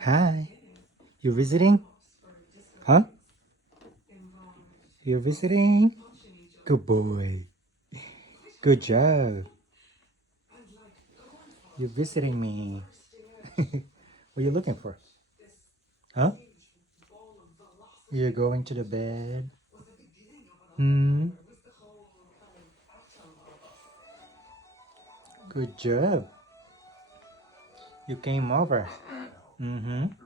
Hi. You visiting? Huh? You're visiting? Good boy. Good job. You're visiting me. What are you looking for? Huh? You're going to the bed? Hmm. Good job. You came over. Mm-hmm.